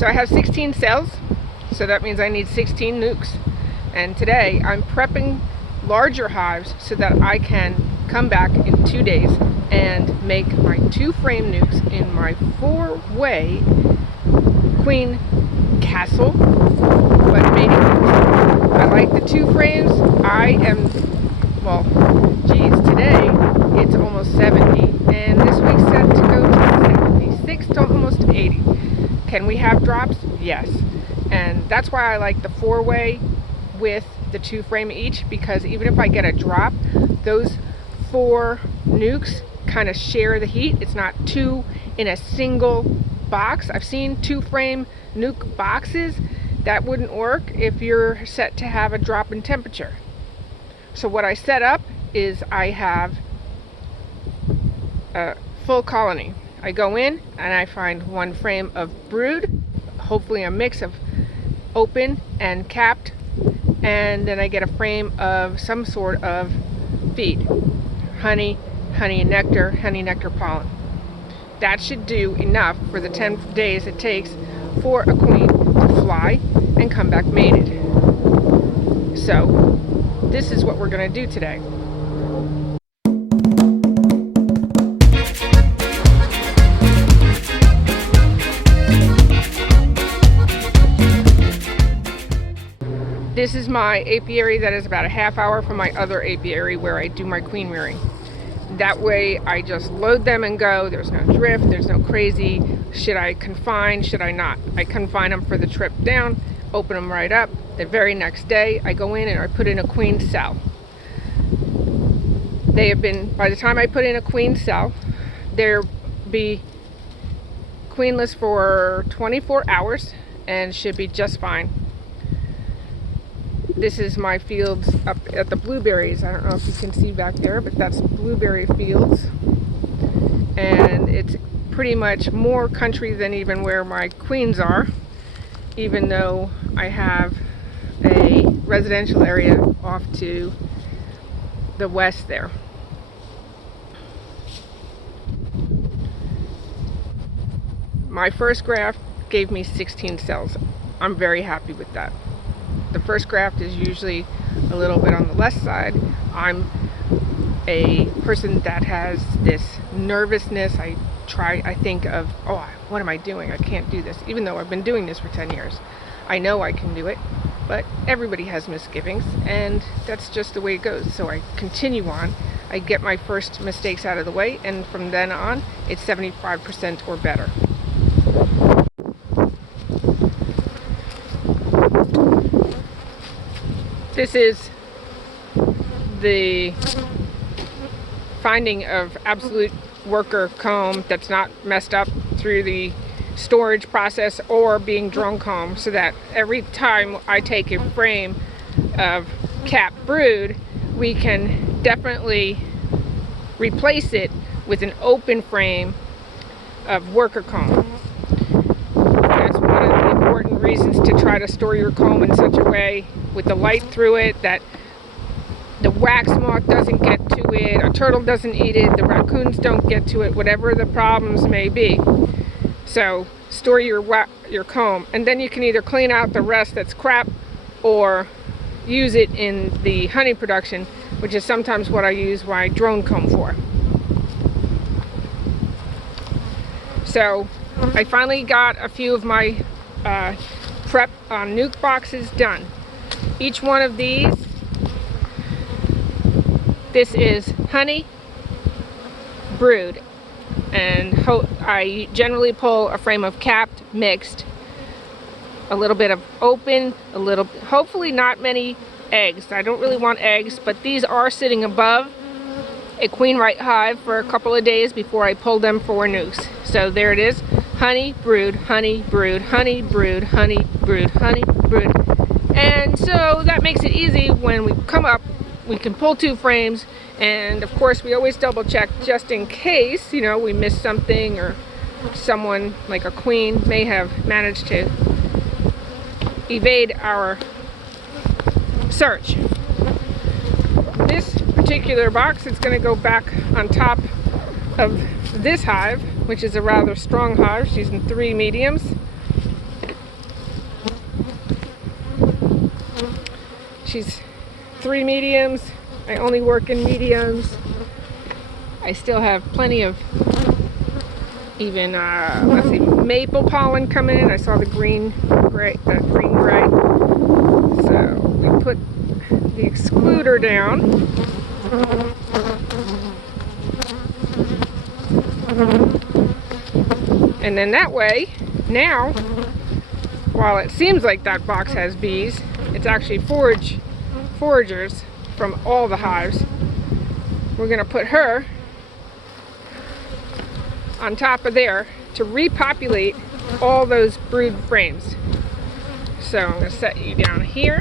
So I have 16 cells, so that means I need 16 nukes. And today I'm prepping larger hives so that I can come back in 2 days and make my 2-frame nukes in my 4-way queen castle, but mating nukes. I like the 2 frames. I am, well, geez, today it's almost 70, and this week's set to go to 76 to almost 80. Can we have drops? Yes. And that's why I like the 4-way with the 2-frame each, because even if I get a drop, those 4 nukes kind of share the heat. It's not 2 in a single box. I've seen 2-frame nuke boxes. That wouldn't work if you're set to have a drop in temperature. So what I set up is I have a full colony. I go in and I find 1 frame of brood, hopefully a mix of open and capped, and then I get a frame of some sort of feed, honey and nectar, honey, nectar, pollen. That should do enough for the 10 days it takes for a queen to fly and come back mated. So this is what we're going to do today. This is my apiary that is about a half hour from my other apiary where I do my queen rearing. That way I just load them and go. There's no drift, there's no crazy, should I confine, should I not? I confine them for the trip down, open them right up. The very next day I go in and I put in a queen cell. They have been, by the time I put in a queen cell, they'll be queenless for 24 hours and should be just fine. This is my fields up at the blueberries. I don't know if you can see back there, but that's blueberry fields. And it's pretty much more country than even where my queens are, even though I have a residential area off to the west there. My first graft gave me 16 cells. I'm very happy with that. The first graft is usually a little bit on the less side. I'm a person that has this nervousness. I think of, oh, what am I doing? I can't do this. Even though I've been doing this for 10 years. I know I can do it, but everybody has misgivings, and that's just the way it goes. So I continue on. I get my first mistakes out of the way, and from then on, it's 75% or better. This is the finding of absolute worker comb that's not messed up through the storage process or being drone comb, so that every time I take a frame of capped brood, we can definitely replace it with an open frame of worker comb. That's one of the important reasons to try to store your comb in such a way with the light through it that the wax moth doesn't get to it, a turtle doesn't eat it, the raccoons don't get to it, whatever the problems may be. So store your comb, and then you can either clean out the rest that's crap or use it in the honey production, which is sometimes what I use my drone comb for. So I finally got a few of my prep nuke boxes done. Each one of these, this is honey, brood, and I generally pull a frame of capped, mixed, a little bit of open, hopefully not many eggs. I don't really want eggs, but these are sitting above a queen right hive for a couple of days before I pull them for nukes. So there it is, honey, brood, honey, brood, honey, brood, honey, brood, honey, brood. And so that makes it easy when we come up, we can pull 2 frames, and of course we always double check just in case, you know, we miss something or someone like a queen may have managed to evade our search. This particular box is going to go back on top of this hive, which is a rather strong hive. She's in 3 mediums. She's 3 mediums. I only work in mediums. I still have plenty of even, let's see, maple pollen coming in. I saw the green gray, that green gray. So we put the excluder down. And then that way, now, while it seems like that box has bees, it's actually foragers from all the hives. We're going to put her on top of there to repopulate all those brood frames. So I'm going to set you down here.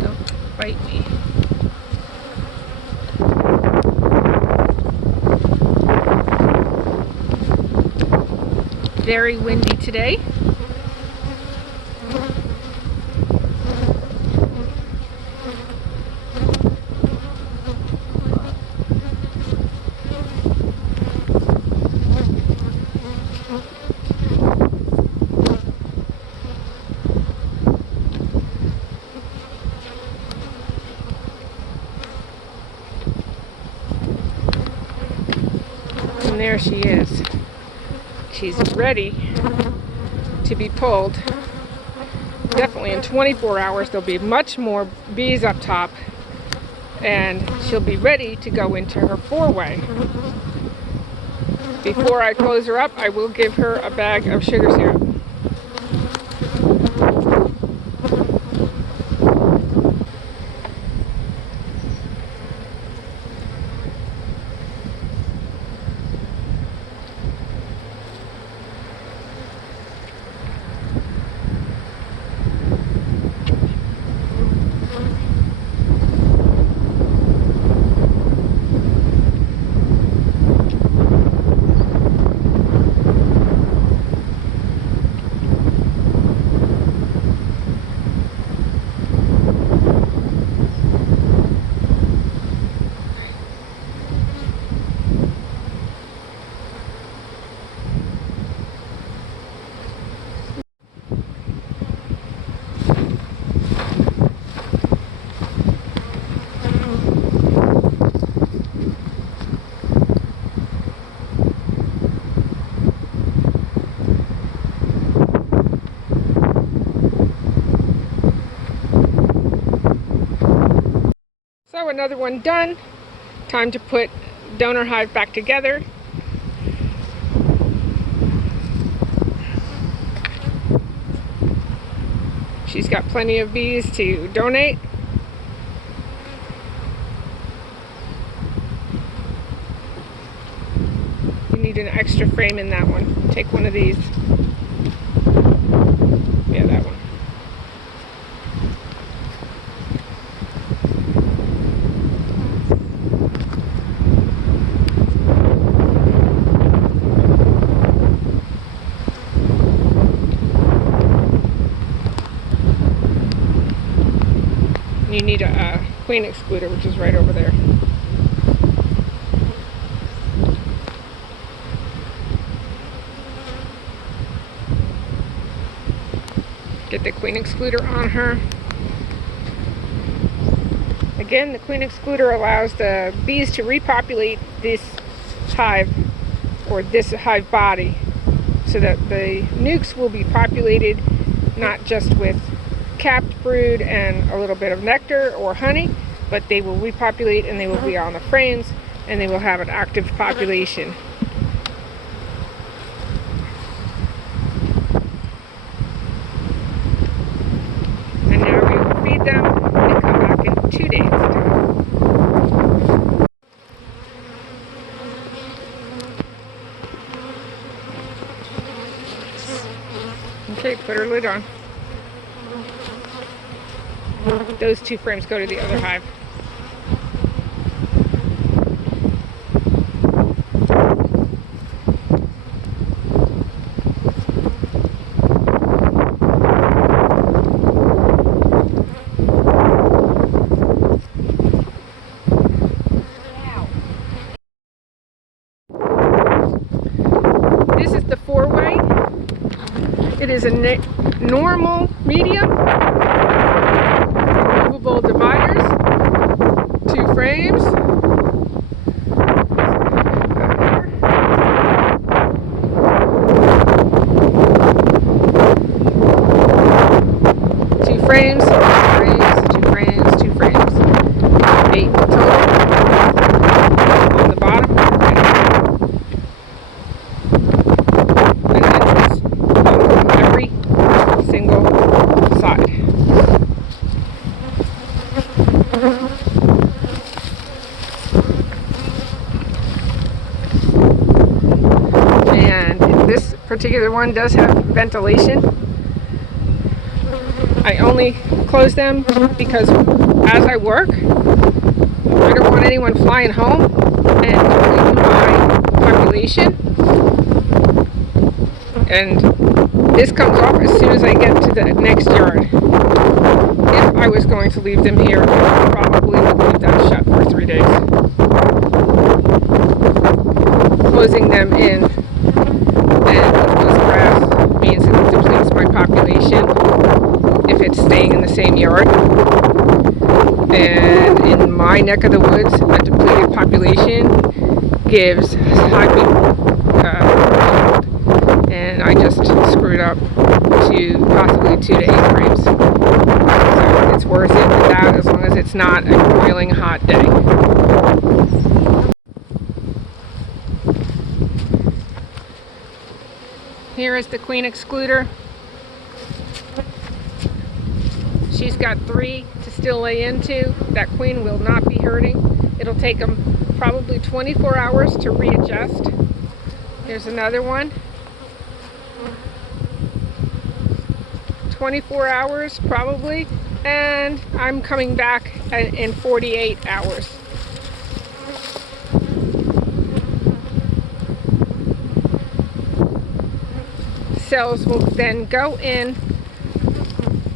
Don't bite me. Very windy today. And there she is. She's ready to be pulled. Definitely in 24 hours there'll be much more bees up top, and she'll be ready to go into her 4-way. Before I close her up, I will give her a bag of sugar syrup. So another one done. Time to put donor hive back together. She's got plenty of bees to donate. You need an extra frame in that one. Take one of these. Yeah, that one. You need a queen excluder, which is right over there. Get the queen excluder on her. Again, the queen excluder allows the bees to repopulate this hive, or this hive body, so that the nukes will be populated not just with capped brood and a little bit of nectar or honey, but they will repopulate and they will be on the frames and they will have an active population. And now we will feed them and come back in 2 days. Okay, put her lid on. Those 2 frames go to the other hive. This is the 4-way. It is a normal medium. frames, 2 frames, 2 frames. 8 total on the bottom. And then it's on every single side. And this particular one does have ventilation. I only close them because as I work, I don't want anyone flying home and depleting my population. And this comes off as soon as I get to the next yard. If I was going to leave them here, I probably would leave them shut for 3 days. Closing them in and with grass means it depletes my population if it's staying in the same yard. And in my neck of the woods, a depleted population gives high and I just screwed up to possibly 2 to 8 frames. So it's worth it for that as long as it's not a boiling hot day. Here is the queen excluder. She's got 3 to still lay into. That queen will not be hurting. It'll take them probably 24 hours to readjust. Here's another one. 24 hours probably, and I'm coming back in 48 hours. Cells will then go in,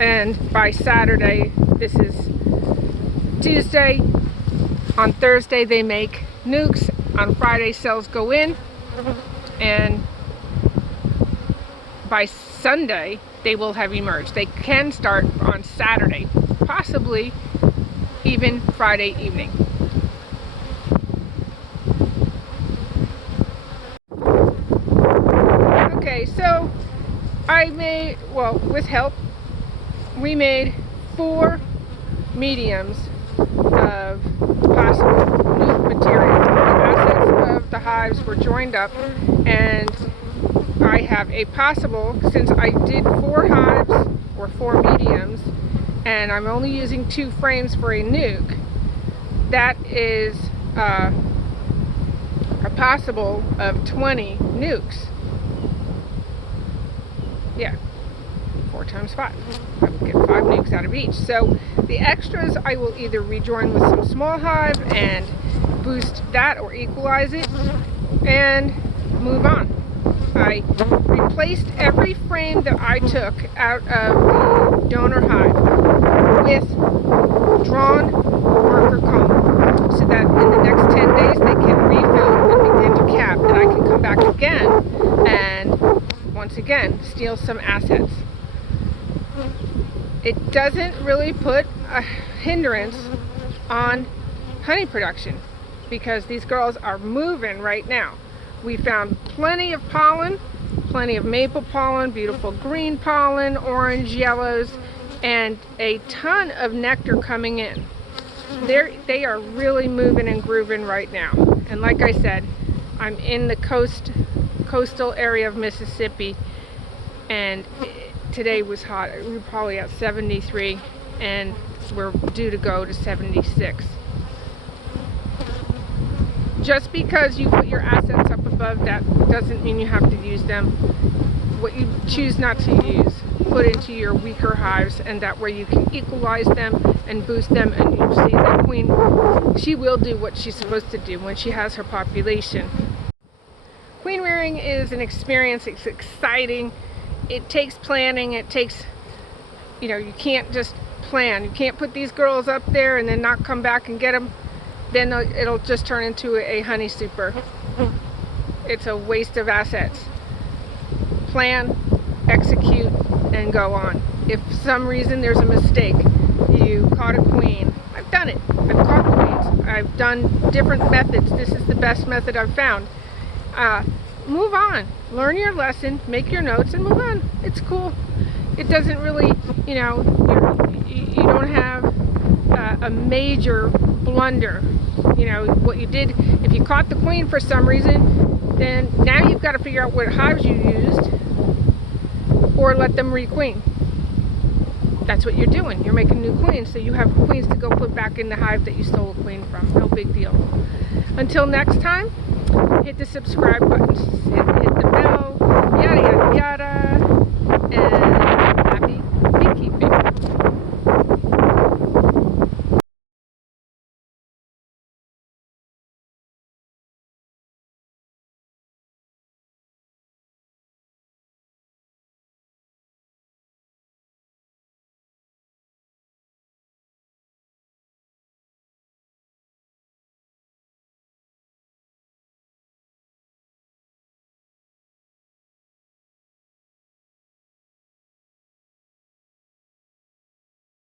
and by Saturday, this is Tuesday, on Thursday they make nukes, on Friday cells go in, and by Sunday they will have emerged. They can start on Saturday, possibly even Friday evening. Okay, so I made, well, with help, we made 4 mediums of possible nuke material. The assets of the hives were joined up, and I have a possible, since I did 4 hives, or 4 mediums, and I'm only using 2 frames for a nuke, that is a possible of 20 nukes. Yeah, 4 times 5. I will get 5 nukes out of each. So the extras I will either rejoin with some small hive and boost that or equalize it and move on. I replaced every frame that I took out of the donor hive with drawn worker comb, so that in the next 10 days they can refill and begin to cap, and I can come back again and once again steal some assets. It doesn't really put a hindrance on honey production because these girls are moving right now. We found plenty of pollen, plenty of maple pollen, beautiful green pollen, orange, yellows, and a ton of nectar coming in. They are really moving and grooving right now. And like I said, I'm in the coastal area of Mississippi, and today was hot. We were probably at 73, and we're due to go to 76. Just because you put your assets up above that doesn't mean you have to use them. What you choose not to use, put into your weaker hives, and that way you can equalize them and boost them, and you see that queen, she will do what she's supposed to do when she has her population. Queen rearing is an experience. It's exciting. It takes planning. It takes, you can't just plan. You can't put these girls up there and then not come back and get them. Then it'll just turn into a honey super. It's a waste of assets. Plan, execute, and go on. If for some reason there's a mistake, you caught a queen. I've done it. I've caught queens. I've done different methods. This is the best method I've found. Move on. Learn your lesson, make your notes, and move on. It's cool. it doesn't really, you know, you don't have a major blunder. You know, what you did, if you caught the queen for some reason, then now you've got to figure out what hives you used, or let them re-queen. That's what you're doing. You're making new queens, so you have queens to go put back in the hive that you stole a queen from. No big deal. Until next time, hit the subscribe button, hit the bell,